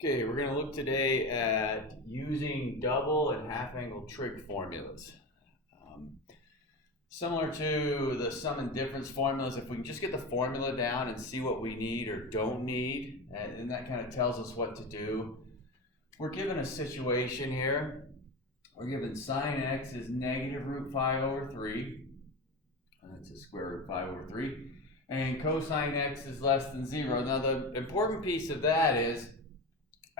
Okay, we're going to look today at using double and half angle trig formulas. Similar to the sum and difference formulas, if we can just get the formula down and see what we need or don't need, and that kind of tells us what to do. We're given a situation here. We're given sine x is negative root 5 over 3. That's a square root 5 over 3. And cosine x is less than 0. Now the important piece of that is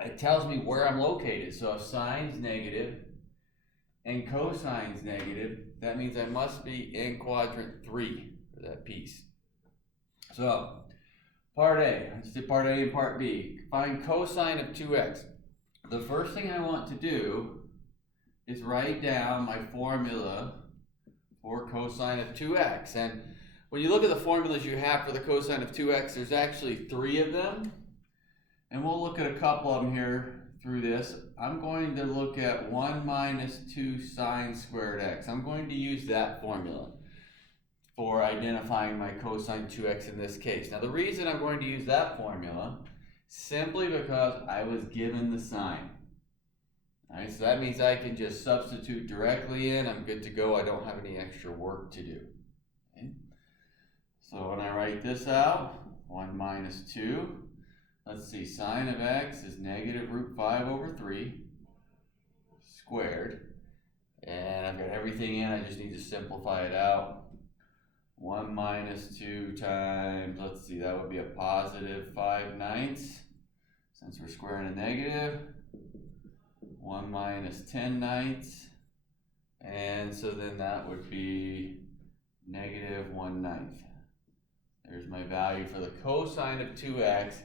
it tells me where I'm located. So if sine's negative and cosine's negative, that means I must be in quadrant 3 for that piece. So part A, let's do part A and part B. Find cosine of 2x. The first thing I want to do is write down my formula for cosine of 2x. And when you look at the formulas you have for the cosine of 2x, there's actually 3 of them. And we'll look at a couple of them here through this. I'm going to look at 1 minus 2 sine squared x. I'm going to use that formula for identifying my cosine 2x in this case. Now the reason I'm going to use that formula, simply because I was given the sign. All right, so that means I can just substitute directly in. I'm good to go. I don't have any extra work to do. Okay? So when I write this out, 1 minus 2, let's see, sine of x is negative root 5 over 3 squared. And I've got everything in, I just need to simplify it out. 1 minus 2 times, let's see, that would be a positive 5/9. Since we're squaring a negative. 1 minus 10/9. And so then that would be negative 1/9. There's my value for the cosine of 2x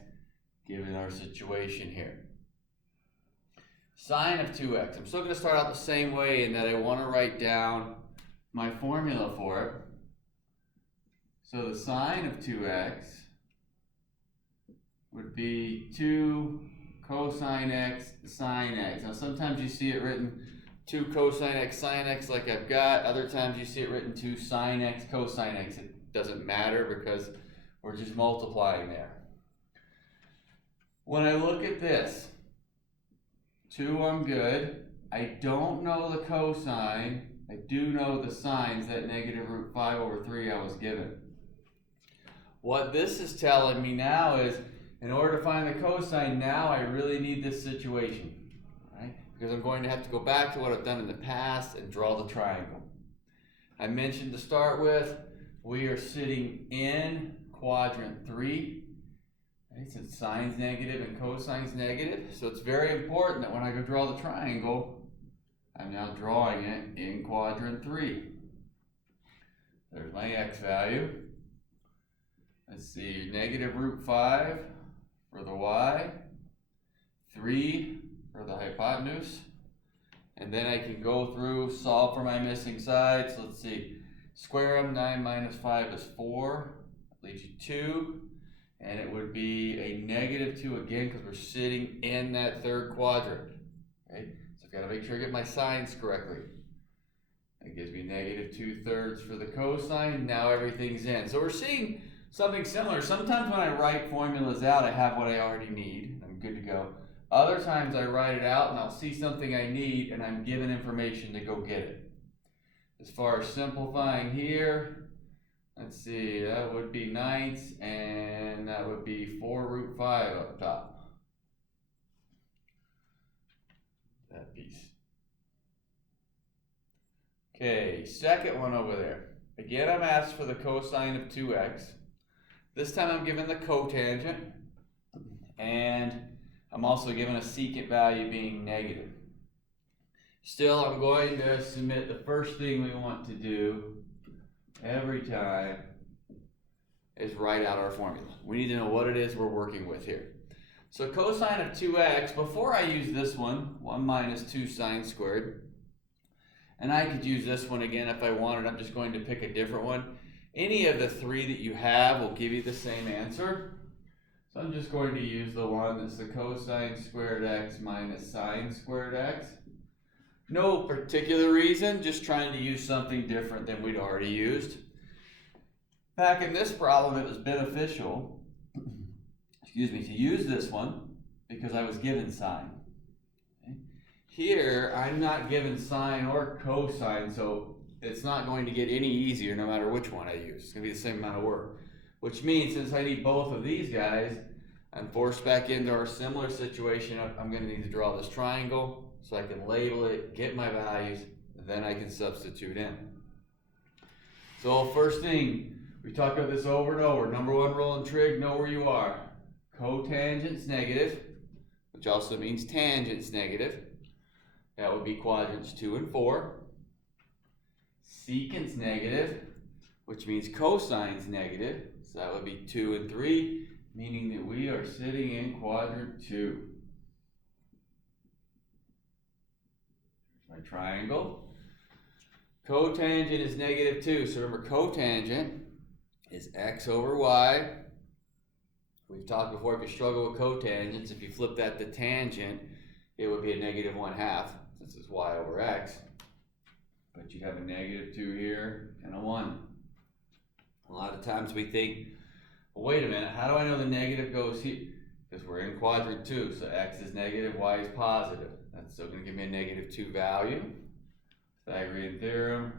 given our situation here. Sine of 2x. I'm still going to start out the same way in that I want to write down my formula for it. So the sine of 2x would be 2 cosine x sine x. Now sometimes you see it written 2 cosine x sine x like I've got. Other times you see it written 2 sine x cosine x. It doesn't matter because we're just multiplying there. When I look at this, 2, I'm good. I don't know the cosine. I do know the sines, that negative root 5 over 3 I was given. What this is telling me now is, in order to find the cosine, now I really need this situation, right? Because I'm going to have to go back to what I've done in the past and draw the triangle. I mentioned to start with, we are sitting in quadrant 3. Right, since sine's negative and cosine's negative, so it's very important that when I go draw the triangle, I'm now drawing it in quadrant 3. There's my x value. Let's see, negative root 5 for the y, 3 for the hypotenuse, and then I can go through, solve for my missing sides. Let's see, square them, 9 minus 5 is 4, that leaves you 2. And it would be a negative 2 again because we're sitting in that third quadrant. Okay? So I've got to make sure I get my signs correctly. That gives me negative 2/3 for the cosine. Now everything's in. So we're seeing something similar. Sometimes when I write formulas out, I have what I already need. I'm good to go. Other times I write it out and I'll see something I need and I'm given information to go get it. As far as simplifying here, let's see, that would be 9ths, and that would be 4 root 5 up top. That piece. Okay, second one over there. Again, I'm asked for the cosine of 2x. This time I'm given the cotangent, and I'm also given a secant value being negative. Still, I'm going to submit the first thing we want to do every time is write out our formula. We need to know what it is we're working with here. So cosine of 2x, before I use this one, 1 minus 2 sine squared, and I could use this one again if I wanted. I'm just going to pick a different one. Any of the 3 that you have will give you the same answer. So I'm just going to use the one that's the cosine squared x minus sine squared x. No particular reason, just trying to use something different than we'd already used. Back in this problem, it was beneficial, to use this one because I was given sine. Okay? Here, I'm not given sine or cosine, so it's not going to get any easier no matter which one I use. It's going to be the same amount of work. Which means since I need both of these guys, I'm forced back into our similar situation. I'm going to need to draw this triangle so I can label it, get my values, then I can substitute in. So first thing, we talked about this over and over. Number one rule in trig, know where you are. Cotangent's negative, which also means tangent's negative. That would be quadrants 2 and 4. Secant's negative, which means cosine's negative. So that would be 2 and 3, meaning that we are sitting in quadrant 2. My triangle. Cotangent is negative 2. So remember, cotangent is x over y. We've talked before, if you struggle with cotangents, if you flip that to tangent, it would be a negative 1/2, since it's y over x. But you have a negative 2 here and a 1. A lot of times we think, well, wait a minute, how do I know the negative goes here? Because we're in quadrant 2, so x is negative, y is positive. That's still going to give me a negative 2 value. Pythagorean theorem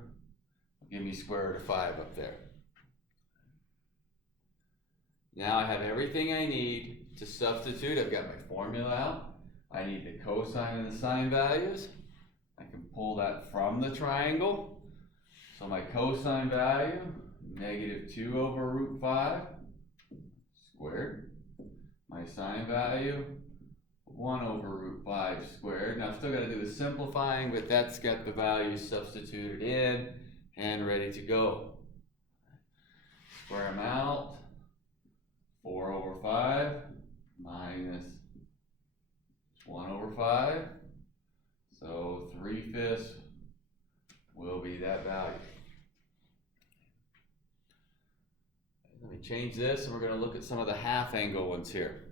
will give me square root of 5 up there. Now I have everything I need to substitute. I've got my formula out. I need the cosine and the sine values. I can pull that from the triangle. So my cosine value, negative 2 over root 5 squared. My sine value, 1 over root 5 squared. Now I've still got to do the simplifying, but that's got the values substituted in and ready to go. Square them out. 4 over 5 minus 1 over 5. So 3/5 will be that value. Let me change this and we're going to look at some of the half angle ones here.